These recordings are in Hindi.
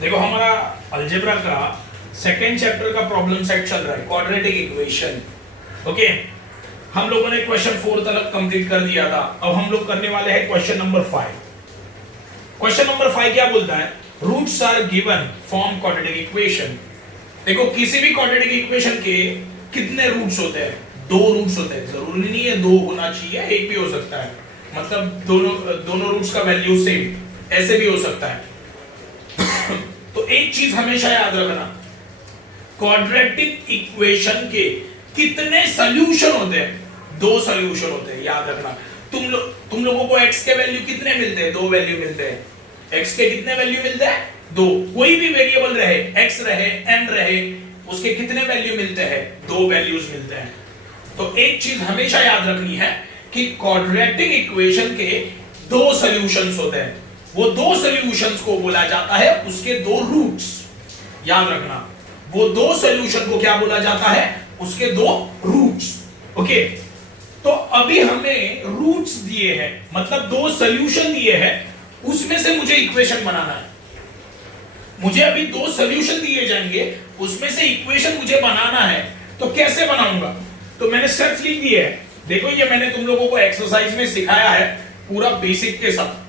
देखो हमारा अलजेब्रा का सेकेंड चैप्टर का प्रॉब्लम सेट चल रहा है, क्वाड्रेटिक इक्वेशन। ओके, हम लोगों ने क्वेश्चन 4 तक कंप्लीट कर दिया था। अब हम लोग करने वाले हैं क्वेश्चन नंबर 5। क्वेश्चन नंबर 5 क्या बोलता है? Roots are given form quadratic equation. देखो किसी भी क्वाड्रेटिक इक्वेशन के कितने रूट्स होते हैं? 2 रूट्स होते हैं। जरूरी नहीं है 2 होना चाहिए, एक भी हो सकता है, मतलब दोनों रूट्स का वैल्यू सेम, ऐसे भी हो सकता है। तो एक चीज हमेशा याद रखना, क्वाड्रेटिक इक्वेशन के कितने सॉल्यूशन होते हैं? 2 सॉल्यूशन होते हैं, याद रखना। तुम लोगों को x के वैल्यू कितने मिलते हैं? 2 वैल्यू मिलते हैं। x के कितने वैल्यू मिलते हैं? 2। कोई भी वेरिएबल रहे, x रहे, n रहे, उसके कितने वैल्यू मिलते हैं? 2 वैल्यूज मिलते हैं। तो एक चीज हमेशा याद रखनी है कि क्वाड्रेटिक इक्वेशन के 2 सॉल्यूशंस होते हैं। वो 2 सॉल्यूशंस को बोला जाता है उसके 2 रूट्स। याद रखना, वो 2 सॉल्यूशन को क्या बोला जाता है? उसके 2 रूट्स। ओके, तो अभी हमें रूट्स दिए हैं, मतलब 2 सॉल्यूशन दिए हैं, उसमें से मुझे इक्वेशन बनाना है। मुझे अभी 2 सॉल्यूशन दिए जाएंगे, उसमें से इक्वेशन मुझे बनाना है। तो कैसे बनाऊंगा? तो मैंने स्टेप्स लिख दिए हैं। देखो ये मैंने तुम लोगों को एक्सरसाइज में सिखाया है, पूरा बेसिक के साथ,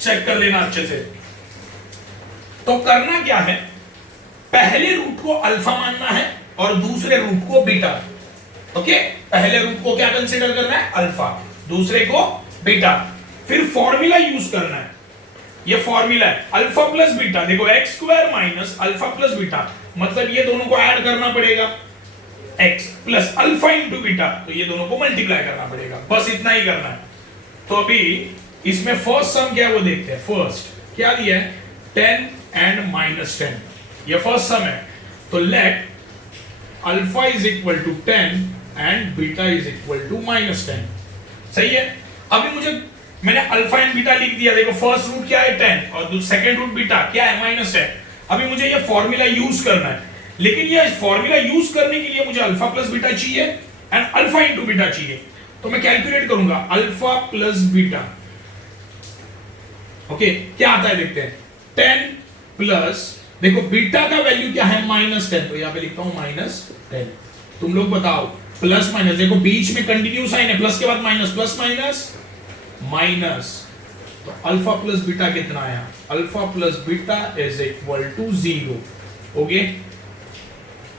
चेक कर लेना अच्छे से। तो करना क्या है, पहले रूट को अल्फा मानना है और दूसरे रूट को बीटा। ओके, पहले रूट को क्या कंसीडर करना है? अल्फा, दूसरे को बीटा। फिर फॉर्मूला यूज करना है। ये फॉर्मूला है अल्फा प्लस बीटा। देखो x square minus alpha plus beta, मतलब ये दोनों को ऐड करना पड़ेगा, x plus alpha into beta, तो ये दोनों को मल्टीप्लाई करना पड़ेगा। बस इतना ही करना है। तो अभी इसमें फर्स्ट सम क्या है वो देखते हैं। फर्स्ट क्या दिया है? 10 एंड माइनस 10, ये फर्स्ट सम है। तो let alpha is equal to 10 and beta is equal to minus 10। सही है। अभी मैंने अल्फा एंड बीटा लिख दिया। देखो फर्स्ट रूट क्या है? 10 और सेकंड रूट बीटा क्या है? माइनस 10। अभी मुझे ये फॉर्मूला यूज करना है, लेकिन ये फॉर्मूला यूज करने के लिए मुझे अल्फा प्लस बीटा चाहिए एंड अल्फा इंटू बीटा चाहिए। तो मैं कैलकुलेट करूंगा अल्फा प्लस बीटा। ओके, क्या आता है देखते हैं। 10 प्लस, देखो बीटा का वैल्यू क्या है? माइनस 10, तो यहां पे लिखता हूं माइनस 10। तुम लोग बताओ, प्लस माइनस, देखो बीच में कंटिन्यू साइन है, प्लस के बाद माइनस, प्लस माइनस माइनस, तो अल्फा प्लस बीटा कितना आया? Alpha plus beta is equal to 0। Okay,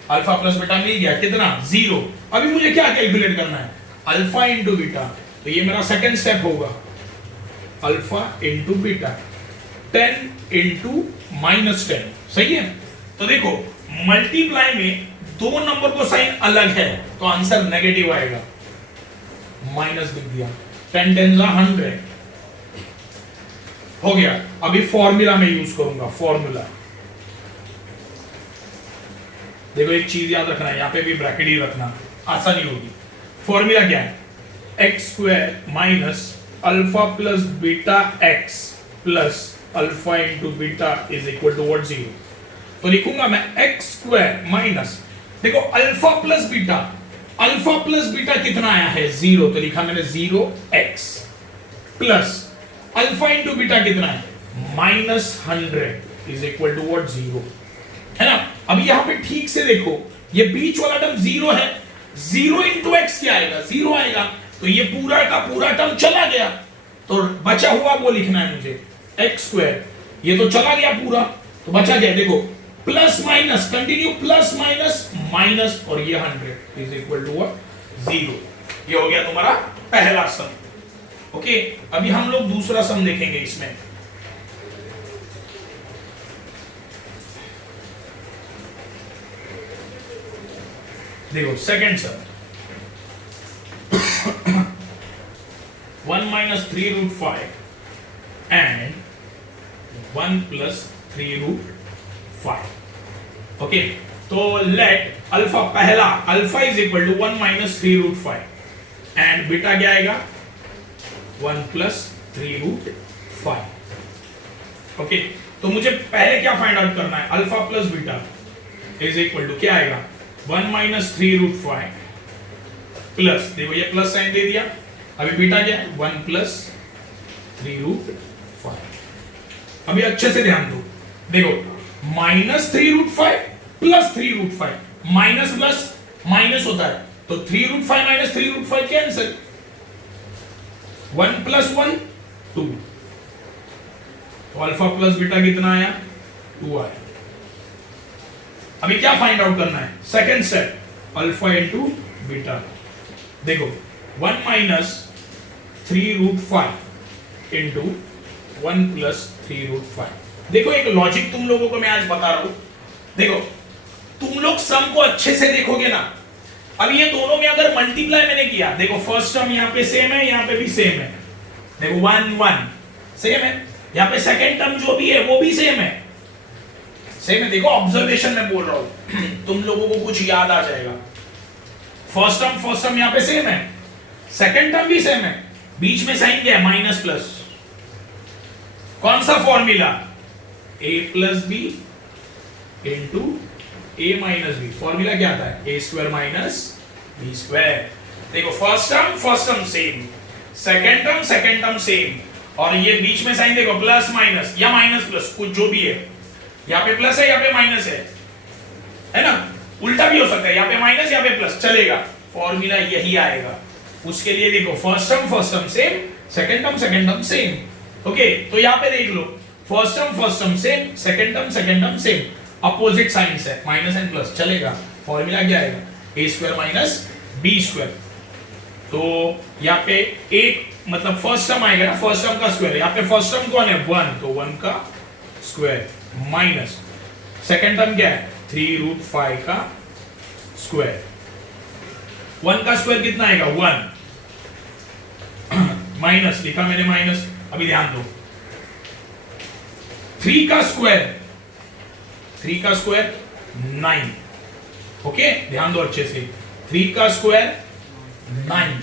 alpha plus beta मिल गया, कितना? 0। अभी मुझे क्या कैलकुलेट करना है? Alpha into beta. तो ये मेरा सेकंड स्टेप होगा, alpha into beta, 10 into minus 10। सही है। तो देखो मल्टीप्लाई में 2 नंबर को साइन अलग है, तो आंसर नेगेटिव आएगा। माइनस लिख दिया, 10 10 100 हो गया। अभी फॉर्मूला में यूज करूंगा। फॉर्मूला देखो, एक चीज याद रखना है, यहां पे भी ब्रैकेट ही रखना, आसानी होगी। फॉर्मूला क्या है? X square minus alpha plus beta x plus alpha into beta is equal to what? 0। तो लिखूंगा मैं एक्स स्क्वायर माइनस, देखो alpha plus beta, alpha plus beta कितना आया है? 0, तो लिखा मैंने 0x plus alpha into beta कितना है? Minus 100 is equal to what? 0, है ना। अभी यहां पे ठीक से देखो, ये बीच वाला टर्म 0 है, 0 इंटू एक्स क्या आएगा? 0 आएगा। तो ये पूरा का पूरा टर्म चला गया, तो बचा हुआ वो लिखना है मुझे, एक्स स्क्वायर। ये तो चला गया पूरा, तो बचा क्या? देखो plus minus continue, plus minus minus, और ये 100 इज इक्वल टू 0। ये हो गया तुम्हारा पहला सम। ओके, अभी हम लोग दूसरा सम देखेंगे इसमें। देखो second some, 1 minus 3 root 5 and 1 plus 3 root 5. Okay, तो लेट अल्फा, पहला alpha is equal to 1 minus 3 root 5 and beta क्या आएगा? 1 plus 3 root 5। ओके, तो मुझे पहले क्या फाइंड आउट करना है? Alpha plus beta is equal to क्या आएगा? 1 minus 3 root 5 प्लस, देखो ये प्लस साइन दे दिया, अभी बीटा क्या है? 1 plus 3 root 5। अभी अच्छे से ध्यान दो, देखो minus 3√5 plus 3√5, minus plus minus होता है, तो 3√5 माइनस 3√5 कैंसिल, 1 प्लस 1 2, तो अल्फा प्लस बीटा कितना आया? 2 आया। अभी क्या फाइंड आउट करना है? Second step, alpha into beta. देखो 1 माइनस 3√5 इंटू 1 प्लस 3√5। देखो एक लॉजिक तुम लोगों को मैं आज बता रहा हूं। देखो तुम लोग सम को अच्छे से देखोगे ना, अब ये दोनों में अगर मल्टीप्लाई मैंने किया, देखो फर्स्ट टर्म यहाँ पे सेम है, यहाँ पे भी सेम है, देखो 1 1 सेम है, यहाँ पे सेकेंड टर्म जो भी है वो भी सेम है, सेम है। देखो ऑब्जर्वेशन में बोल रहा हूं तुम लोगों को कुछ याद आ जाएगा। फर्स्ट टर्म यहाँ पे सेम है, सेकेंड टर्म भी सेम है, बीच में साइन क्या है? Minus plus. कौन सा formula? a plus B into a minus B. Formula क्या आता है? a square minus B square. देखो first term same, second term same, और ये बीच में साइन देखो प्लस माइनस या माइनस प्लस, कुछ जो भी है, यहाँ पे प्लस है, यहाँ पे माइनस है ना, उल्टा भी हो सकता है, यहाँ पे माइनस यहाँ पे प्लस, चलेगा, फॉर्मूला यही आएगा। उसके लिए देखो first term same, second term same. Okay, तो यहाँ पे देख लो first term same, second term same, opposite signs है, माइनस एंड प्लस, चलेगा। फॉर्मूला क्या आएगा? a square minus B square. तो यहाँ पे एक मतलब फर्स्ट टर्म आएगा ना, फर्स्ट टर्म का स्क्वायर, यहाँ पे फर्स्ट टर्म कौन है? 1, तो 1 का स्क्वायर माइनस सेकेंड टर्म क्या है? 3√5 का स्क्वायर। 1 का स्क्वायर कितना आएगा? 1 माइनस, लिखा मैंने माइनस। अभी ध्यान दो, 3 का स्क्वायर 9। ओके, ध्यान दो अच्छे से, 3 का स्क्वायर 9,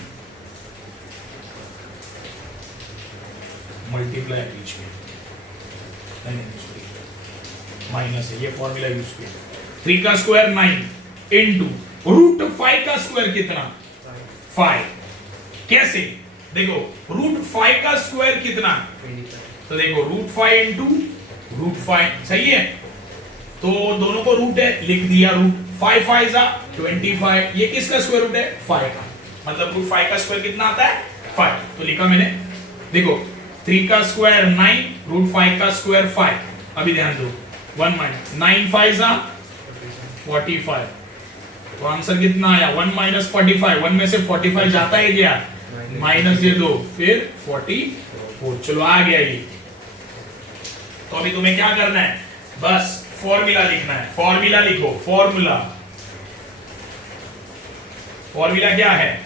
मल्टीप्लाई बीच में माइनस है, ये फॉर्मूला यूज किया। 3 का स्क्वायर 9 इंटू √5 का स्क्वायर कितना? 5। कैसे? देखो √5 का स्क्वायर कितना? तो देखो √5 इंटू √5, सही है, तो दोनों को रूट है, लिख दिया रूट। 5 5 25, ये किसका स्क्वायर रूट है? 5 का, मतलब √5 का स्क्वायर कितना आता है? 5, तो लिखा मैंने। देखो 3 का स्क्वायर 9, √5 का स्क्वायर 5। अभी ध्यान दो, 1 माइनस 9 5 45, तो आंसर कितना आया? 1 माइनस 45, 1 में से 45 जाता है क्या? माइनस ये 2, फिर 44, चलो आ गया ये। तो अभी तुम्हें क्या करना है? बस फॉर्मूला लिखना है, फॉर्मूला लिखो, फॉर्मूला क्या है?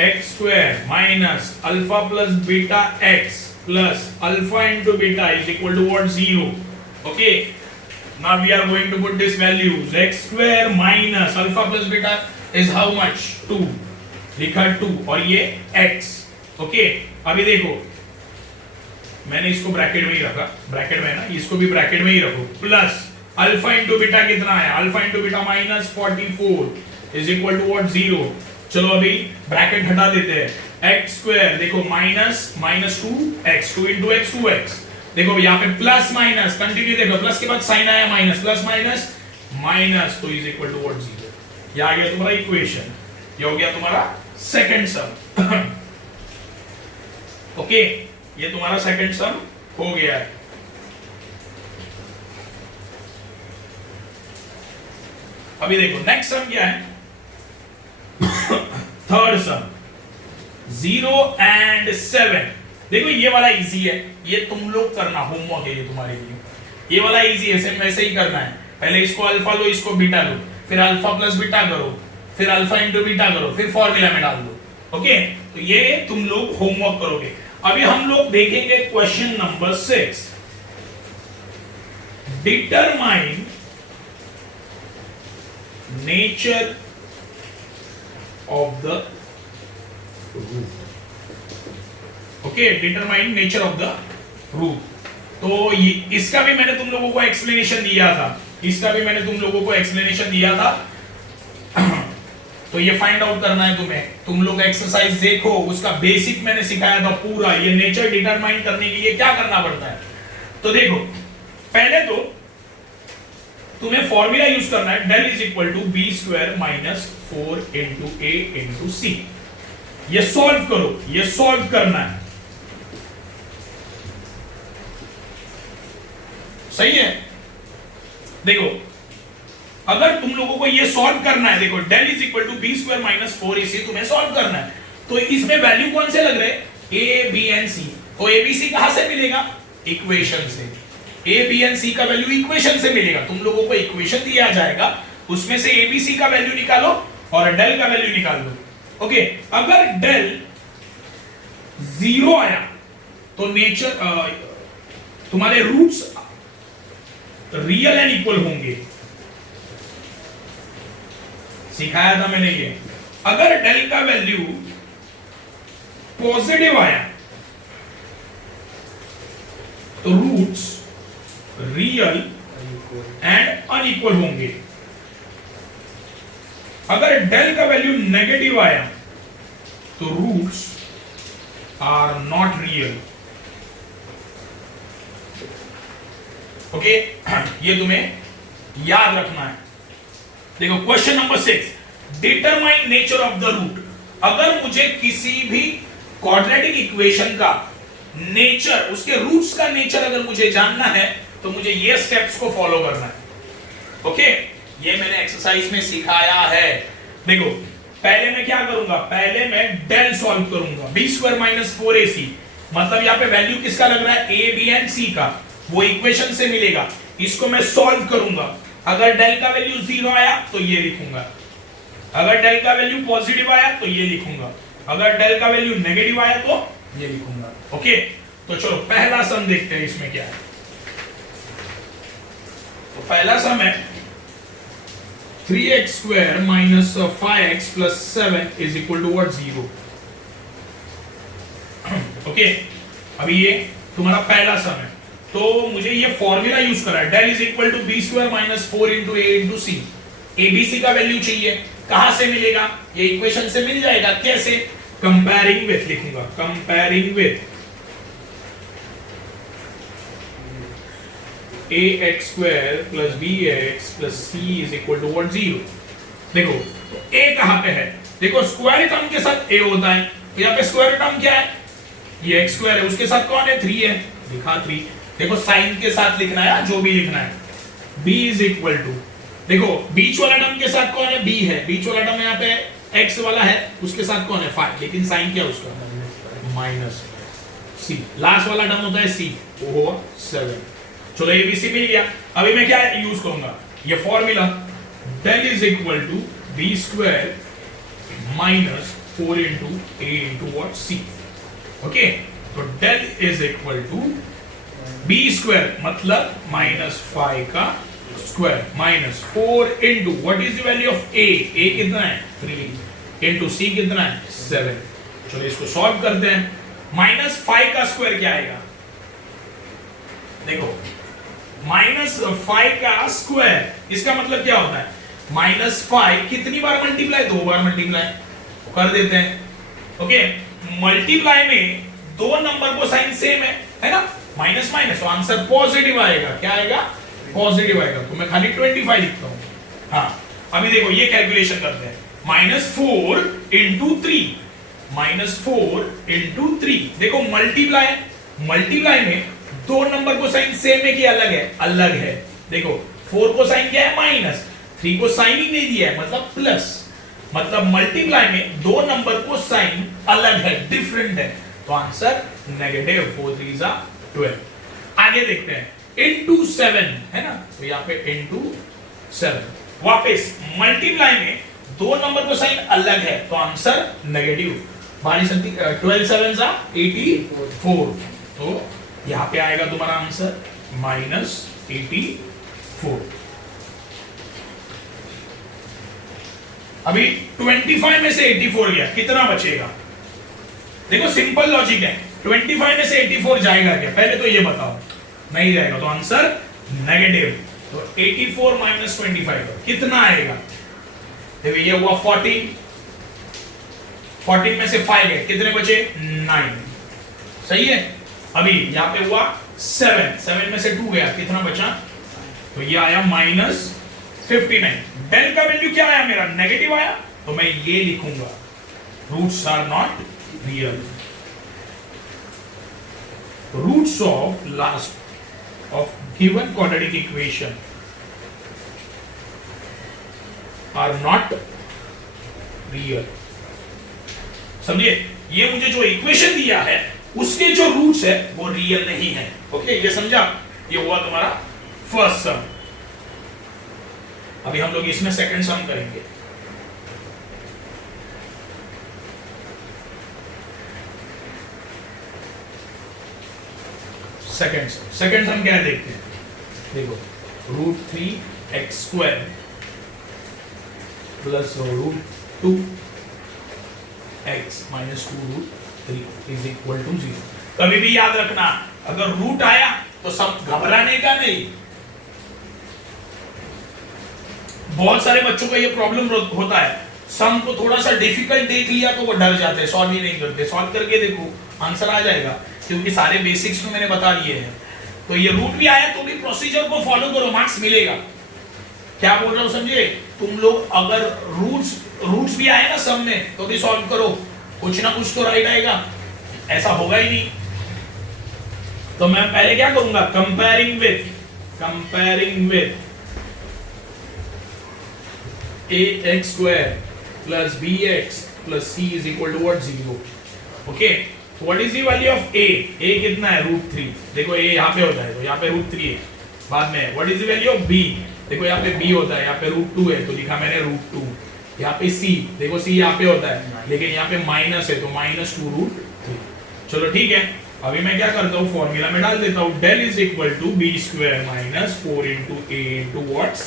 x square minus alpha plus beta x plus alpha into beta is equal to what? 0। Okay, now we are going to put this values. X square minus alpha plus beta is how much? 2, लिखा 2, और ये x। ओके, अभी देखो मैंने इसको ब्रैकेट में ही रखा, ब्रैकेट में ना, इसको भी ब्रैकेट में ही रखो, प्लस अल्फा इंटू बीटा कितना है? Alpha into beta minus 44 is equal to what? 0। चलो अभी ब्रैकेट हटा देते हैं। x स्क्वायर देखो minus 2x, 2 into x 2x, देखो यहाँ पे प्लस माइनस, कंटिन्यू देखो, प्लस के बाद साइन आया माइनस, प्लस माइनस माइनस, तो इज इक्वल टू व्हाट? 0। ये आ गया तुम्हारा इक्वेशन, ये हो गया तुम्हारा सेकंड सम। ओके, ये तुम्हारा सेकंड सम हो गया है। अभी देखो नेक्स्ट सम क्या है? Third some, 0 and 7। देखो ये वाला इजी है, ये तुम लोग करना, होमवर्क है ये तुम्हारे लिए। ये वाला इजी है, सिर्फ वैसे ही करना है। पहले इसको अल्फा लो, इसको बीटा लो, फिर अल्फा प्लस बीटा करो, फिर अल्फा इंटू बीटा करो, फिर फॉर्मूला में डाल दो। ओके, तो ये तुम लोग होमवर्क करोगे। अभी हम लोग देखेंगे question number 6। Determine nature of the root. Okay, determine nature of the root. तो इसका भी मैंने तुम लोगों को एक्सप्लेनेशन दिया था, तो ये फाइंड आउट करना है तुम्हें। तुम लोग एक्सरसाइज देखो, उसका बेसिक मैंने सिखाया था पूरा। ये नेचर डिटरमाइन करने के लिए क्या करना पड़ता है, तो देखो पहले तो तुम्हें फॉर्मूला यूज करना है, del is equal to B square minus 4 into A into C. ये सॉल्व करो, ये सॉल्व करना है, सही है। देखो अगर तुम लोगों को ये सॉल्व करना है, देखो del is equal to B square minus 4 A C तुम्हें सॉल्व करना है, तो इसमें वैल्यू कौन से लग रहे हैं, ए बी एंड सी। तो ए बी सी कहां से मिलेगा, इक्वेशन से। ए बी एंड सी का वैल्यू इक्वेशन से मिलेगा। तुम लोगों को इक्वेशन दिया जाएगा, उसमें से ए बी सी का वैल्यू निकालो और डेल का वैल्यू निकाल दो। ओके, अगर डेल 0 आया तो नेचर तुम्हारे रूट्स रियल एंड इक्वल होंगे, सिखाया था मैंने ये। अगर डेल का वैल्यू पॉजिटिव आया तो रूट्स रियल एंड अनइक्वल होंगे। अगर डेल का वैल्यू नेगेटिव आया तो roots are not real. Okay, ये तुम्हें याद रखना है। देखो question number 6, determine nature of the root. अगर मुझे किसी भी क्वाड्रेटिक इक्वेशन का नेचर, उसके रूट्स का नेचर अगर मुझे जानना है तो मुझे ये स्टेप्स को फॉलो करना है। ओके, ये मैंने एक्सरसाइज में सिखाया है। देखो पहले मैं क्या करूंगा, पहले मैं डेल सॉल्व करूंगा, बी स्क्वायर माइनस 4ac, मतलब यहाँ पे वैल्यू किसका लग रहा है, ए बी एंड सी का, वो इक्वेशन से मिलेगा। इसको मैं सॉल्व करूंगा। अगर डेल का वैल्यू 0 आया तो ये लिखूंगा, अगर डेल का वैल्यू पॉजिटिव आया तो ये लिखूंगा, अगर डेल का वैल्यू नेगेटिव आया तो ये लिखूंगा। ओके, तो चलो पहला सम देखते हैं इसमें क्या है। तो पहला सम है 3x square minus 5x plus 7 is equal to what, 0। Okay, अभी ये तुम्हारा पहला सम है, तो मुझे ये फॉर्मूला यूज करना है, del is equal to B square minus 4 into A into C. A B C का वैल्यू चाहिए, कहां से मिलेगा, ये इक्वेशन से मिल जाएगा। कैसे, कंपेयरिंग विथ लिखूंगा, comparing with ax square plus bx plus c is equal to what, 0। देखो a कहां पे है, देखो स्क्वायर टर्म के साथ a होता है, तो यहाँ पे स्क्वायर टर्म क्या है, ये x स्क्वायर है, उसके साथ कौन है, 3 है, लिखा 3। देखो साइन के साथ लिखना है, जो भी लिखना है। b इज इक्वल टू, देखो बीच वाला टर्म के साथ कौन है, b है, बीच वाला टर्म यहाँ पे x वाला है, उसके साथ कौन है, 5, लेकिन साइन क्या उसका, माइनस c। लास्ट वाला टर्म होता है c, वो 7। चलो ये bc मिल गया। अभी मैं क्या यूज करूंगा, ये formula, del is equal to B square minus 4 into A into what, C. Okay, तो del is equal to B square मतलब माइनस 5 का square minus 4 into what is the value of A, A कितना है, 3 इंटू सी कितना है, 7। चलो इसको सॉल्व करते हैं। माइनस 5 का स्क्वायर क्या आएगा, देखो माइनस 5 का स्क्वायर, इसका मतलब क्या होता है, माइनस 5 कितनी बार मल्टीप्लाई, 2 बार मल्टीप्लाई कर देते हैं। ओके, मल्टीप्लाई में दो नंबर को साइन सेम है ना, माइनस माइनस, तो आंसर पॉजिटिव आएगा। क्या आएगा, पॉजिटिव आएगा। तो मैं खाली 25 लिखता हूं। हाँ, अभी देखो ये कैलकुलेशन करते हैं, माइनस 4 इंटू 3, माइनस 4 इंटू 3। देखो मल्टीप्लाई, मल्टीप्लाई में दो नंबर को साइन सेम है कि अलग है, अलग है। देखो 4 को साइन क्या है, माइनस, 3 को साइन ही नहीं दिया है, मतलब प्लस, मतलब मल्टीप्लाई में दो नंबर को साइन अलग है, डिफरेंट है, तो आंसर नेगेटिव। 4 3 जा 12। आगे देखते हैं, इनटू 7 है ना, तो यहाँ पे इनटू 7। वापस मल्टीप्लाई में दो नंबर को साइन अलग है, तो आंसर नेगेटिव। 12 7 जा 84, तो यहां पे आएगा तुम्हारा आंसर -84। अभी 25 में से 84 गया, कितना बचेगा, देखो सिंपल लॉजिक है, 25 में से 84 जाएगा क्या, पहले तो ये बताओ, नहीं जाएगा, तो आंसर नेगेटिव। तो 84 माइनस 25 कितना आएगा, देखो ये हुआ 14, 14 में से 5 है, कितने बचे, 9, सही है। अभी यहां पे हुआ 7, 7 में से 2 गया, कितना बचा, तो ये आया -59। डेल का वैल्यू क्या आया मेरा, नेगेटिव आया, तो मैं ये लिखूंगा roots are not real. Roots of last of given quadratic equation are not real. समझिए, ये मुझे जो इक्वेशन दिया है उसके जो रूट्स है वो रियल नहीं है। ओके, ये समझा, ये हुआ तुम्हारा फर्स्ट सम। अभी हम लोग इसमें सेकंड सम करेंगे। सेकंड सम क्या है देखते हैं। देखो, √3x² plus √2x minus 2√3 is equal to 0। कभी भी याद रखना, अगर रूट आया तो सब घबराने का नहीं। बहुत सारे बच्चों का ये प्रॉब्लम होता है, सम को थोड़ा सा डिफिकल्ट देख लिया तो वो डर जाते हैं, सॉल्व ही नहीं करते। सॉल्व करके देखो, आंसर आ जाएगा, क्योंकि सारे बेसिक्स तो मैंने बता दिए हैं। तो ये रूट भी आया तो भी प्रोसीजर को फॉलो करो, मार्क्स मिलेगा। क्या बोल रहा हूं समझे, तुम लोग अगर रूट्स भी आए ना सम में तो भी सॉल्व करो, कुछ ना कुछ तो राइट आएगा, ऐसा होगा ही नहीं। तो मैं पहले क्या करूंगा, comparing with ax² plus bx plus c is equal to what, 0। Okay, what is the value of a? a कितना है, √3। देखो a यहाँ पे होता है तो यहाँ पे √3 है, बाद में what is the value of b? देखो यहाँ पे b होता है, यहाँ पे √2 है तो लिखा मैंने √2। यहाँ पे c, देखो c यहाँ पे होता है लेकिन यहाँ पे माइनस है तो -2√3। चलो ठीक है, अभी मैं क्या करता हूँ, फॉर्मूला में डाल देता हूँ, del is equal to b² minus 4 into a into what, c।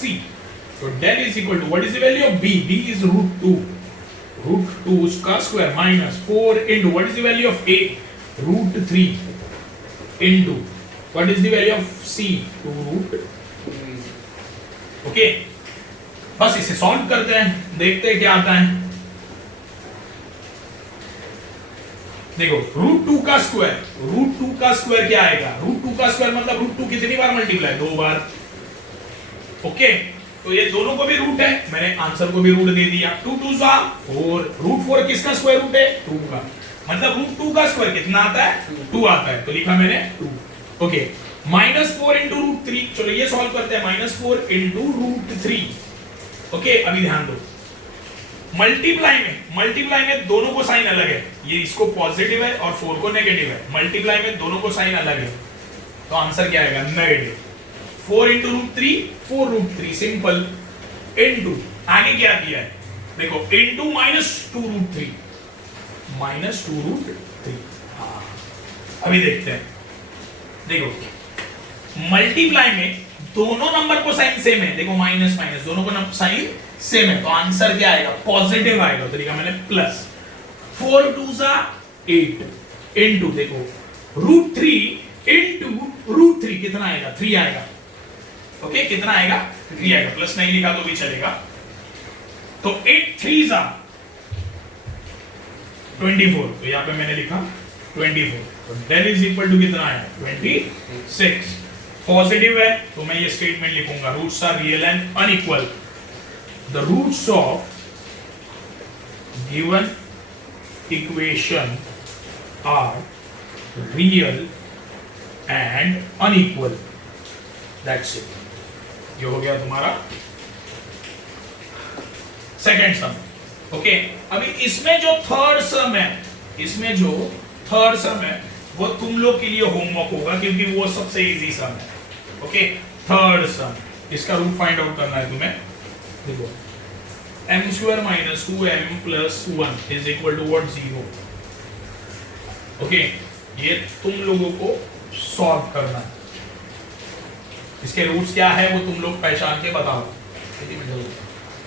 तो del is equal to what is the value of b? b is √2 उसका square minus 4 into what is the value of a? √3 into what is the value of c? 2√3। Okay, बस इसे सॉल्व करते हैं, देखते हैं क्या आता है। देखो, √2 का स्क्वायर क्या आएगा? √2 का स्क्वायर मतलब √2 कितनी बार मल्टीप्लाई, 2 बार। ओके, तो ये दोनों को भी रूट है, मैंने आंसर को भी रूट दे दिया। 2 2 4, √4 किसका स्क्वायर रूट है? 2 का, मतलब √2 का स्क्वायर कितना आता है? 2 आता है, तो लिखा मैंने 2। ओके, -4 into √3, चलो ये सॉल्व करते हैं, -4 into √3। ओके, अभी ध्यान दो, मल्टीप्लाई में दोनों को साइन अलग है, ये इसको पॉजिटिव है और 4 को नेगेटिव है। मल्टीप्लाई में दोनों को साइन अलग है, तो आंसर क्या आएगा? नेगेटिव। 4 into √3, 4√3 सिंपल, इनटू आगे क्या दिया है देखो, इनटू -2√3, -2√3। हाँ, अभी देखते हैं। देखो, मल्टीप्लाई में दोनों नंबर को साइन सेम है, देखो माइनस माइनस दोनों को साइन सेम है, तो आंसर क्या आएगा? पॉजिटिव आएगा, तो लिखा मैंने प्लस। 4 2 8 इनटू देखो √3 इनटू √3 कितना आएगा? 3 आएगा। ओके, कितना आएगा? 3 आएगा, प्लस नहीं लिखा तो भी चलेगा। तो 8 3 24, तो यहां पे मैंने लिखा 24, तो del इज इक्वल टू कितना आया? 26। पॉजिटिव है तो मैं ये स्टेटमेंट लिखूंगा, roots are real and unequal. The roots of given equation are real and unequal. That's it, ये हो गया तुम्हारा सेकेंड सम। ओके, अभी इसमें जो थर्ड सम है वो तुम लोग के लिए होमवर्क होगा, क्योंकि वो सबसे इजी सम है। ओके, थर्ड सम, इसका रूट फाइंड आउट करना है तुम्हें। देखो, m² - 2m + 1 is equal to what? 0। Okay, ये तुम लोगों को सॉल्व करना है। इसके रूट्स क्या है वो तुम लोग पहचान के बताओ।